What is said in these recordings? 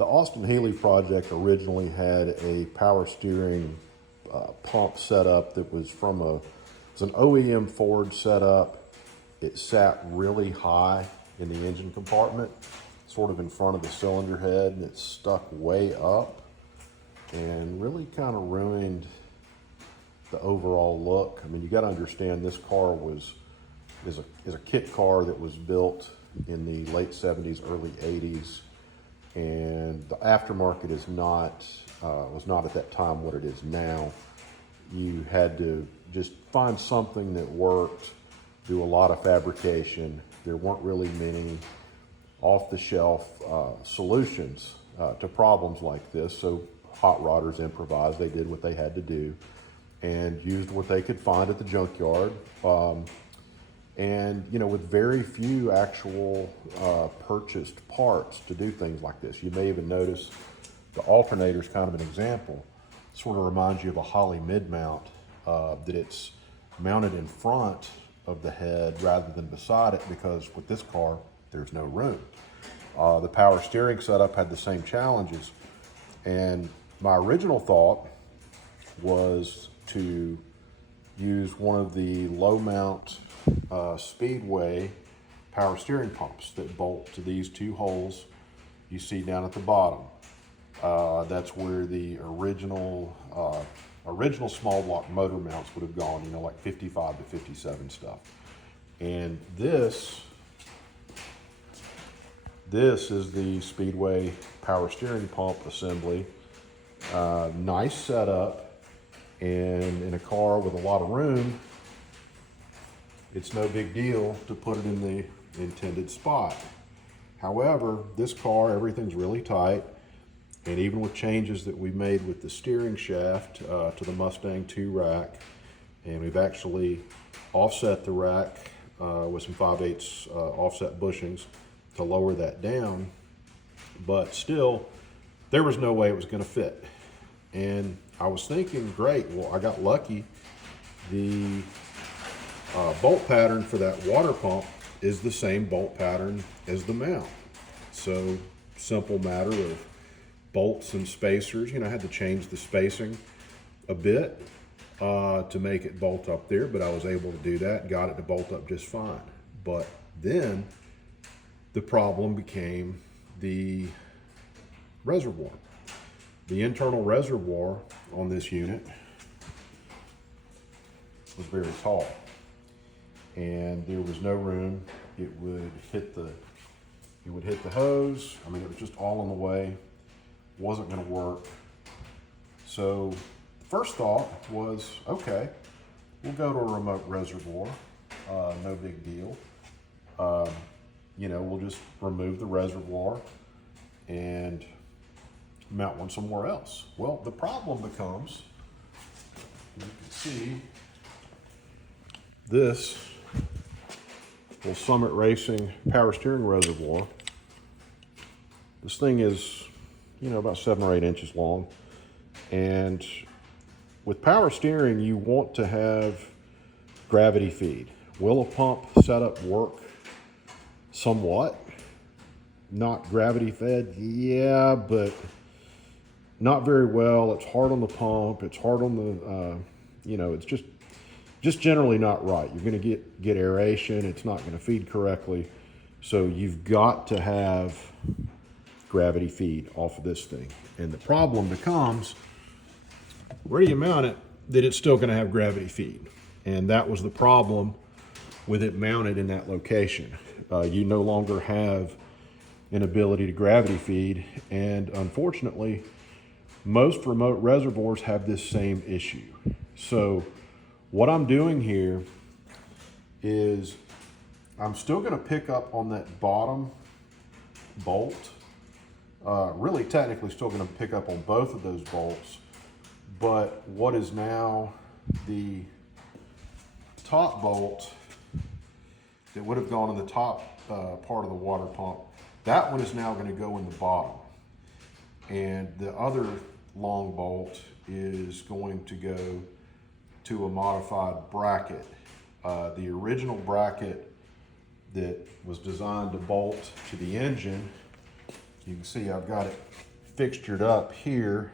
The Austin Healey project originally had a power steering pump setup that was from it's an OEM Ford setup. It sat really high in the engine compartment, sort of in front of the cylinder head, and it stuck way up and really kind of ruined the overall look. I mean, you got to understand this car is a kit car that was built in the late 70s, early 80s, and the aftermarket is not was not at that time what it is now. You had to just find something that worked, do a lot of fabrication. There weren't really many off-the-shelf solutions to problems like this, so hot rodders improvised. They did what they had to do and used what they could find at the junkyard. And, you know, with very few actual purchased parts to do things like this. You may even notice the alternator is kind of an example. Sort of reminds you of a Healey mid-mount, that it's mounted in front of the head rather than beside it, because with this car, there's no room. The power steering setup had the same challenges. And my original thought was to use one of the low mount Speedway power steering pumps that bolt to these two holes you see down at the bottom. That's where the original small block motor mounts would have gone, you know, like 55 to 57 stuff. And this is the Speedway power steering pump assembly. Nice setup, and in a car with a lot of room, it's no big deal to put it in the intended spot. However, this car, everything's really tight, and even with changes that we made with the steering shaft to the Mustang 2 rack, and we've actually offset the rack with some 5/8 offset bushings to lower that down, but still, there was no way it was going to fit. And I was thinking, great, well, I got lucky. The bolt pattern for that water pump is the same bolt pattern as the mount. So, simple matter of bolts and spacers. You know, I had to change the spacing a bit to make it bolt up there, but I was able to do that, got it to bolt up just fine. But then the problem became the reservoir. The internal reservoir on this unit was very tall, and there was no room. It would hit the hose. I mean, it was just all in the way. Wasn't going to work. So the first thought was, okay, we'll go to a remote reservoir. No big deal. You know, we'll just remove the reservoir and mount one somewhere else. Well, the problem becomes, you can see this little Summit Racing power steering reservoir. This thing is, you know, about 7 or 8 inches long. And with power steering, you want to have gravity feed. Will a pump setup work? Somewhat. Not gravity fed, yeah, but not very well. It's hard on the pump. It's hard on the, you know, it's just generally not right. You're going to get aeration. It's not going to feed correctly. So you've got to have gravity feed off of this thing. And the problem becomes, where do you mount it that it's still going to have gravity feed? And that was the problem with it mounted in that location. You no longer have an ability to gravity feed, and unfortunately, most remote reservoirs have this same issue. So what I'm doing here is I'm still going to pick up on that bottom bolt. Really technically still going to pick up on both of those bolts, but what is now the top bolt that would have gone in the top part of the water pump, that one is now going to go in the bottom. And the other long bolt is going to go to a modified bracket. The original bracket that was designed to bolt to the engine, you can see I've got it fixtured up here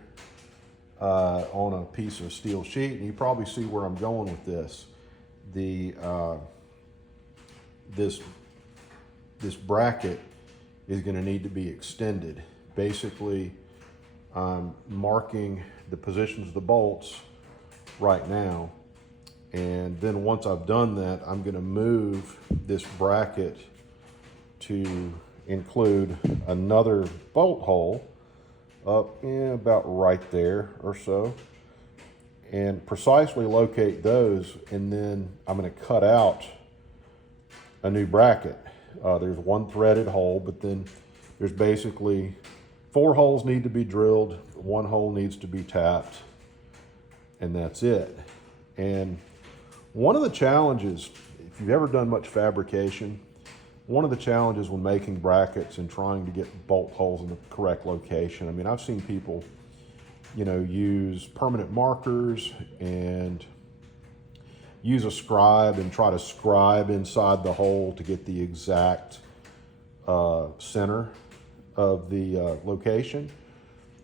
on a piece of steel sheet, and you probably see where I'm going with this. This bracket is going to need to be extended. Basically, I'm marking the positions of the bolts right now, and then once I've done that, I'm going to move this bracket to include another bolt hole up about right there or so, and precisely locate those, and then I'm going to cut out a new bracket. There's one threaded hole, but then there's basically 4 holes need to be drilled, 1 hole needs to be tapped, and that's it. And one of the challenges, if you've ever done much fabrication, one of the challenges when making brackets and trying to get bolt holes in the correct location, I mean, I've seen people, use permanent markers and use a scribe and try to scribe inside the hole to get the exact center of the location.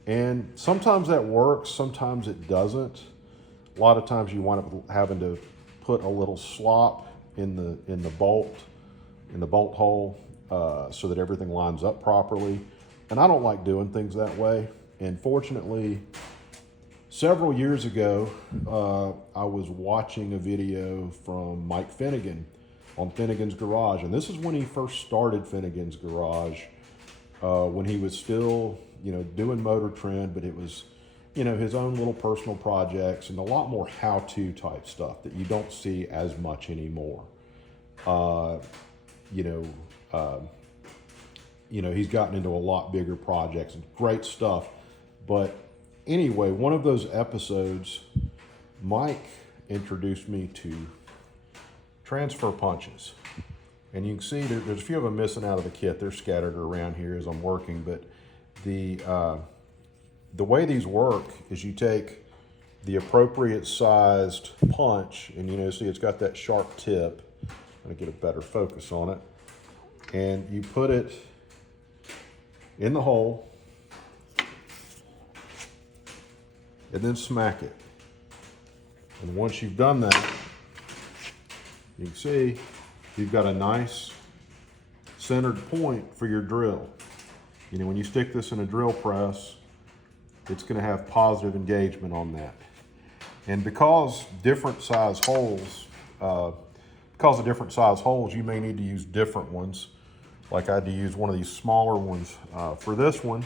And sometimes that works, sometimes it doesn't. A lot of times you wind up having to put a little slop in the bolt hole so that everything lines up properly. And I don't like doing things that way. And fortunately, several years ago, I was watching a video from Mike Finnegan on Finnegan's Garage. And this is when he first started Finnegan's Garage, when he was still, doing Motor Trend, but it was, his own little personal projects and a lot more how-to type stuff that you don't see as much anymore. He's gotten into a lot bigger projects and great stuff. But anyway, one of those episodes, Mike introduced me to transfer punches. And you can see there's a few of them missing out of the kit. They're scattered around here as I'm working. But the way these work is you take the appropriate sized punch, and see it's got that sharp tip. I'm gonna get a better focus on it. And you put it in the hole and then smack it. And once you've done that, you can see you've got a nice centered point for your drill. When you stick this in a drill press, it's going to have positive engagement on that. And because of different size holes, you may need to use different ones. Like I had to use one of these smaller ones for this one,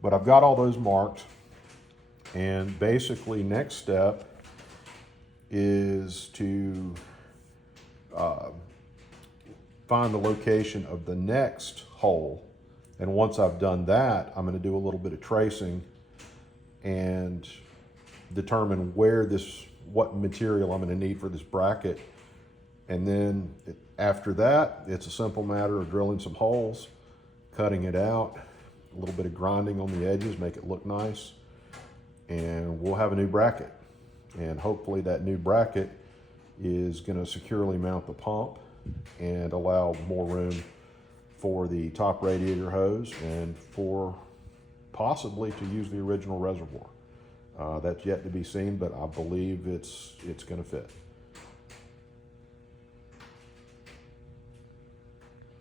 but I've got all those marked. And basically next step is to find the location of the next hole. And once I've done that, I'm going to do a little bit of tracing and determine what material I'm going to need for this bracket. And then after that, it's a simple matter of drilling some holes, cutting it out, a little bit of grinding on the edges, make it look nice, and we'll have a new bracket. And hopefully that new bracket is going to securely mount the pump and allow more room for the top radiator hose and for possibly to use the original reservoir. That's yet to be seen, but I believe it's going to fit.